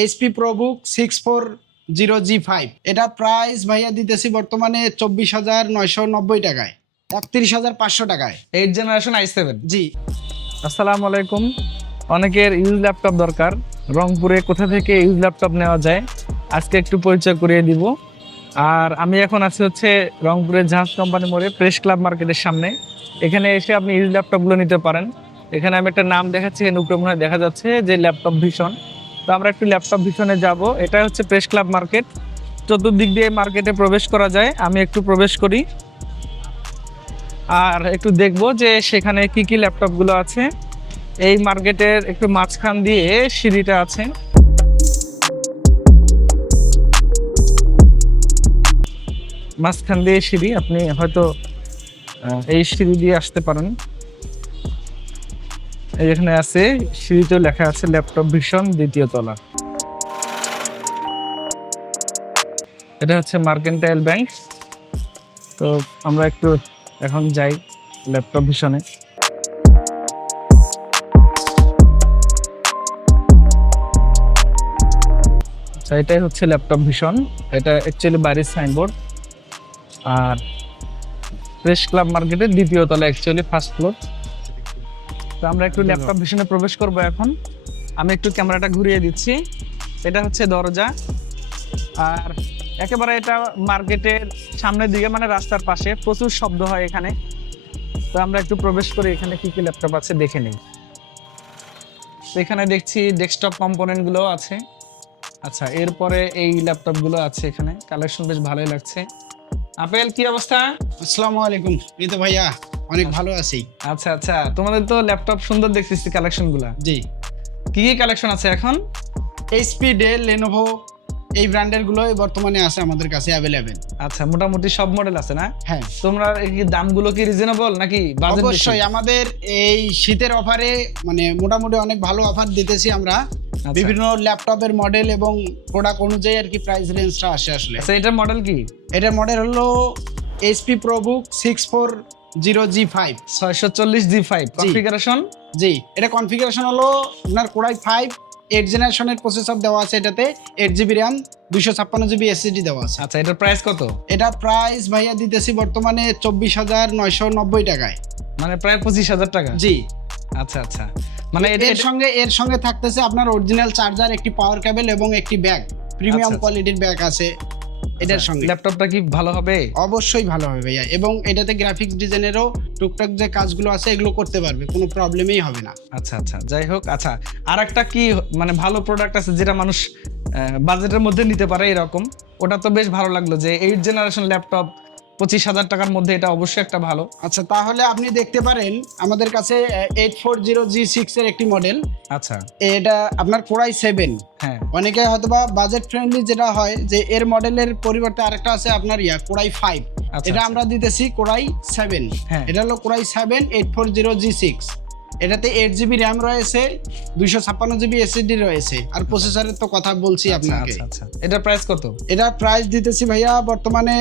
HP ProBook 640G5। এটা price ভাইয়া দিতেছি বর্তমানে 24,990 টাকায়, 31,500 টাকায়। 8 জেনারেশন i7। জি, আসসালামু আলাইকুম। অনেকের ইউজ ল্যাপটপ দরকার, রংপুরে কোথা থেকে ইউজ ল্যাপটপ নেওয়া যায় আজকে একটু পরিচয় করিয়ে দিব। আর আমি এখন আছি হচ্ছে রংপুরের জাহাজ কোম্পানি মোড়ে, প্রেস ক্লাব মার্কেটের সামনে। এখানে এসে আপনি ইউজ ল্যাপটপগুলো নিতে পারেন। এখানে আমি একটা নাম দেখাচ্ছি, এখানে উপরে মনে হয় দেখা যাচ্ছে যে ল্যাপটপ ভিশন। তো আমরা একটু ল্যাপটপ ভিশনে যাব। এটা হচ্ছে প্রেস ক্লাব মার্কেট, চতুর্দিক দিয়ে মার্কেটে প্রবেশ করা যায়। আমি একটু প্রবেশ করি আর একটু দেখবো যে সেখানে কি কি ল্যাপটপগুলো আছে। এই মার্কেটের একটু মাঝখান দিয়ে সিঁড়িটা আছে। মাঝখান দিয়ে সিঁড়ি, আপনি হয়তো এই সিঁড়ি দিয়ে আসতে পারেন। এখানে আছে, সিঁড়িতেও লেখা আছে ল্যাপটপ ভিশন দ্বিতীয় তলা। এটা হচ্ছে মার্কেন্টাইল ব্যাংক। তো আমরা একটু এখন যাই ল্যাপটপ ভিশনে। আচ্ছা, এটাই হচ্ছে ল্যাপটপ ভিশন। এটা অ্যাকচুয়ালি বাইরের সাইনবোর্ড। আর প্রেস ক্লাব মার্কেটের দ্বিতীয় তলা, অ্যাকচুয়ালি ফার্স্ট ফ্লোর। তো আমরা একটু ল্যাপটপ ভিশনে প্রবেশ করব এখন। আমি একটু ক্যামেরাটা ঘুরিয়ে দিচ্ছি। এটা হচ্ছে দরজা। আর একেবারে এটা মার্কেটের সামনের দিকে, মানে রাস্তার পাশে প্রচুর শব্দ হয় এখানে। তো আমরা একটু প্রবেশ করি, এখানে কি কি ল্যাপটপ আছে দেখে নিই। তো এখানে দেখছি ডেস্কটপ কম্পোনেন্ট গুলো আছে। আচ্ছা, এরপরে এই ল্যাপটপ গুলো আছে এখানে, কালেকশন বেশ ভালোই লাগছে। আপেল, কি অবস্থা? আসসালামু আলাইকুম। এই তো ভাইয়া অনেক ভালো আছি। আচ্ছা আচ্ছা, তোমাদের তো ল্যাপটপ সুন্দর দেখতেছি কালেকশন গুলা। জি, কি কি কালেকশন আছে এখন? এইচপি, ডেল, লেনোভো এই ব্র্যান্ডের গুলোই বর্তমানে আছে আমাদের কাছে অ্যাভেলেবেল। আচ্ছা, মোটামুটি সব মডেল আছে না? হ্যাঁ, তোমরা কি দামগুলো কি রিজনেবল নাকি বাজেট বেশি? অবশ্যই আমাদের এই শীতের অফারে মানে মোটামুটি অনেক ভালো অফার দিতেছি আমরা। আচ্ছা। বিভিন্ন ল্যাপটপের মডেল এবং প্রোডাক্ট অনুযায়ী আর কি প্রাইস রেঞ্জটা আসে আসলে। আচ্ছা, এটার মডেল কি? এটার মডেল হলো HP ProBook 640G5। 640G5 configuration. জি, এটা কনফিগারেশন হলো আপনার কোরাই 5 8 জেনারেশনের প্রসেসর দেওয়া আছে এটাতে, 8GB RAM, 256GB SSD দেওয়া আছে। আচ্ছা, এটার প্রাইস কত? এটা প্রাইস ভাইয়া দিতেছি বর্তমানে 24,990 টাকায়, মানে প্রায় 25,000 টাকা। জি। আচ্ছা আচ্ছা, মানে এর সঙ্গে থাকতেছে আপনার অরিজিনাল চার্জার, একটি পাওয়ার কেবল এবং একটি ব্যাগ, প্রিমিয়াম কোয়ালিটির ব্যাগ আছে এটার সঙ্গে। ল্যাপটপটা কি ভালো হবে? অবশ্যই ভালো হবে ভাইয়া, এবং এটাতে গ্রাফিক্স ডিজাইনেরও টুকটাক যে কাজগুলো আছে এগুলো করতে পারবে, কোনো প্রবলেমই হবে না। আচ্ছা আচ্ছা, যাই হোক। আচ্ছা, আর একটা কি মানে ভালো প্রোডাক্ট আছে যেটা মানুষ বাজেটের মধ্যে নিতে পারে এরকম, ওটা তো বেশ ভালো লাগলো যে 8 জেনারেশন ল্যাপটপ 25,000 টাকার মধ্যে, এটা অবশ্যই একটা ভালো। আচ্ছা, তাহলে আপনি দেখতে পারেন আমাদের কাছে 840G6 এর একটি মডেল। আচ্ছা, এটা আপনার কোরাই 7। হ্যাঁ। অনেকে হয়তোবা বাজেট ফ্রেন্ডলি যেটা হয় যে এর মডেলের পরিবর্তে আরেকটা আছে আপনার কোরাই 5। আচ্ছা, এটা আচ্ছা। আমরা দিতেছি কোরাই 7। হ্যাঁ। এটা হলো কোরাই 7 840G6। এটাতে 8GB RAM রয়েছে, 256GB SSD রয়েছে, আর প্রসেসরের তো কথা বলছি আপনাকে। আচ্ছা আচ্ছা, এটার প্রাইস কত? এটা প্রাইস দিতেছি ভাইয়া বর্তমানে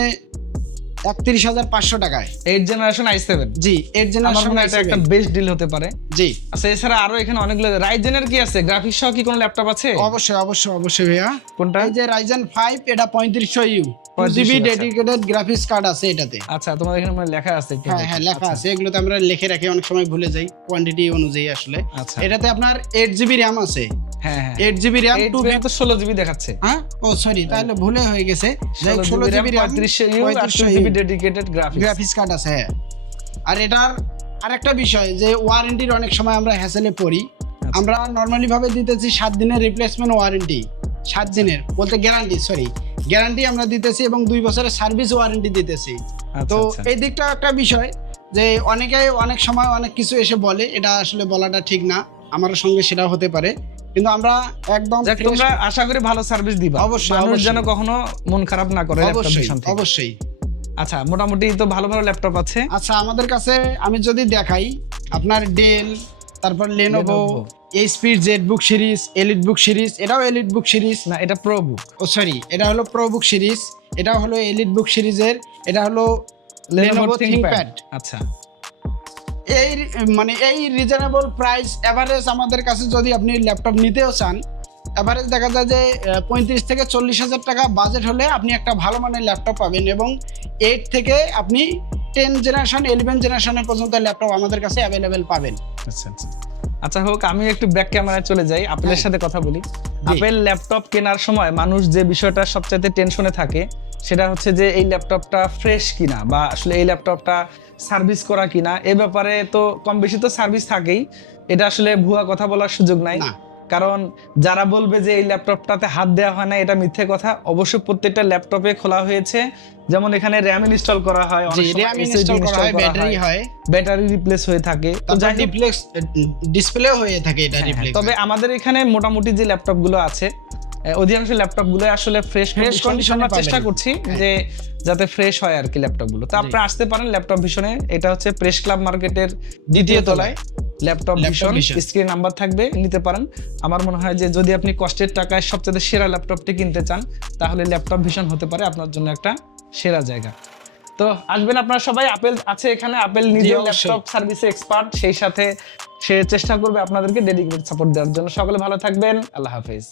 31,500 টাকায়। 8 জেনারেশন i7। জি, 8 আমার জেনারেশন মনে হয় এটা একটা বেস্ট ডিল হতে পারে। জি। আচ্ছা, এছাড়া আরো এখানে অনেকগুলো রাইজেনের কি আছে, গ্রাফিক্স সহ কি কোনো ল্যাপটপ আছে? অবশ্যই অবশ্যই অবশ্যই ভাইয়া। কোনটা? এই যে Ryzen 5, এটা 3500U 2GB dedicated graphics card আছে এটাতে। আচ্ছা, তোমাদের এখানে মানে লেখা আছে একটু? হ্যাঁ হ্যাঁ, লেখা আছে। এগুলোতে আমরা লিখে রাখি, অনেক সময় ভুলে যাই কোয়ান্টিটি অনুযায়ী আসলে। আচ্ছা। এটাতে আপনার 8GB RAM আছে। হ্যাঁ হ্যাঁ, 8GB RAM 2 তো 16GB দেখাচ্ছে। হ্যাঁ, ও সরি, তাহলে ভুলে হয়ে গেছে। 16GB RAM 3500U আর 2GB ডেডিকেটেড গ্রাফিক্স কার্ড আছে। হ্যাঁ, আর এটার আরেকটা বিষয় যে ওয়ারেন্টির অনেক সময় আমরা হ্যাসেলে পড়ি। আমরা নরমালি ভাবে দিতেছি 7 দিনের রিপ্লেসমেন্ট ওয়ারেন্টি, 7 দিনের বলতে গ্যারান্টি আমরা দিতেছি, এবং 2 বছরের সার্ভিস ওয়ারেন্টি দিতেছি। তো এই দিকটা একটা বিষয় যে অনেকে অনেক সময় অনেক কিছু এসে বলে, এটা আসলে বলাটা ঠিক না, আমার সঙ্গে সেটা হতে পারে, কিন্তু আমরা একদম তোমরা আশা করি ভালো সার্ভিস দিবা। অবশ্যই, মানুষ যেন কখনো মন খারাপ না করে ল্যাপটপ থেকে। অবশ্যই। আচ্ছা, মোটামুটি তো ভালো ভালো ল্যাপটপ আছে। আচ্ছা, আমাদের কাছে আমি যদি দেখাই আপনার ডেল, তারপর Lenovo, HP Jetbook series, EliteBook series, এটাও এলিটবুক সিরিজ না, এটা প্রোবুক। ও সরি, এটা হলো প্রোবুক সিরিজ, এটাও হলো এলিটবুক সিরিজের, এটা হলো লেনোভো থিংকপ্যাড। আচ্ছা, এই রিজনেবল প্রাইস এভারেজ আমাদের কাছে যদি আপনি ল্যাপটপ নিতেও চান, এভারেজ দেখা যায় যে 35 থেকে 40,000 টাকা বাজেট হলে আপনি একটা ভালো মানের ল্যাপটপ পাবেন, এবং 8 থেকে আপনি 10 জেনারেশন 11 জেনারেশনের পর্যন্ত ল্যাপটপ আমাদের কাছে অ্যাভেলেবেল পাবেন। আচ্ছা আচ্ছা আচ্ছা হোক, আমি একটু ব্যাক ক্যামেরায় চলে যাই, আপেলের সাথে কথা বলি। আপেল ল্যাপটপ কেনার সময় মানুষ যে বিষয়টা সবচাইতে টেনশনে থাকে সেটা হচ্ছে যে এই ল্যাপটপটা ফ্রেশ কিনা, বা আসলে এই ল্যাপটপটা সার্ভিস করা কিনা। এ ব্যাপারে তো কম বেশি তো সার্ভিস থাকেই, এটা আসলে ভুয়া কথা বলার সুযোগ নাই। না। কারণ যারা বলবে যে এই ল্যাপটপটাতে হাত দেওয়া হয় না, এটা মিথ্যে কথা। অবশ্যই প্রত্যেকটা ল্যাপটপে খোলা হয়েছে, যেমন এখানে র্যাম ইনস্টল করা হয়, অনেক সময় RAM SSD ইনস্টল করা হয়, ব্যাটারি হয়, ব্যাটারি রিপ্লেস হয়ে থাকে। তো যাই হোক, ডিপ্লেক্স ডিসপ্লেও হয়ে থাকে এটা হ্যাঁ, রিপ্লেক্স। তবে আমাদের এখানে মোটামুটি যে ল্যাপটপগুলো আছে, অধিকাংশ ল্যাপটপগুলো আসলে ফ্রেশ কন্ডিশন condition-এ চেষ্টা পাবেন। করছি হ্যাঁ। যে যাতে ফ্রেশ হয় আর কি ল্যাপটপগুলো। তো আপনারা আসতে পারেন ল্যাপটপ ভিশনে, এটা হচ্ছে প্রেস ক্লাব মার্কেটের দ্বিতীয় তলায় laptop vision, vision. Screen number থাকবে, নিতে পারেন। আমার মনে হয় যে যদি আপনি কষ্টের টাকায় সবচেয়ে সেরা ল্যাপটপটি কিনতে চান, তাহলে ল্যাপটপ ভিশন হতে পারে আপনার জন্য একটা সেরা জায়গা। তো আসবেন আপনারা সবাই। আপেল আছে এখানে, আপেল নিজে অবশ্যই। ল্যাপটপ সার্ভিসে এক্সপার্ট, সেই সাথে সে চেষ্টা করবে আপনাদেরকে ডেডিকেটেড সাপোর্ট দেওয়ার জন্য। সকলে ভালো থাকবেন, আল্লাহ হাফেজ।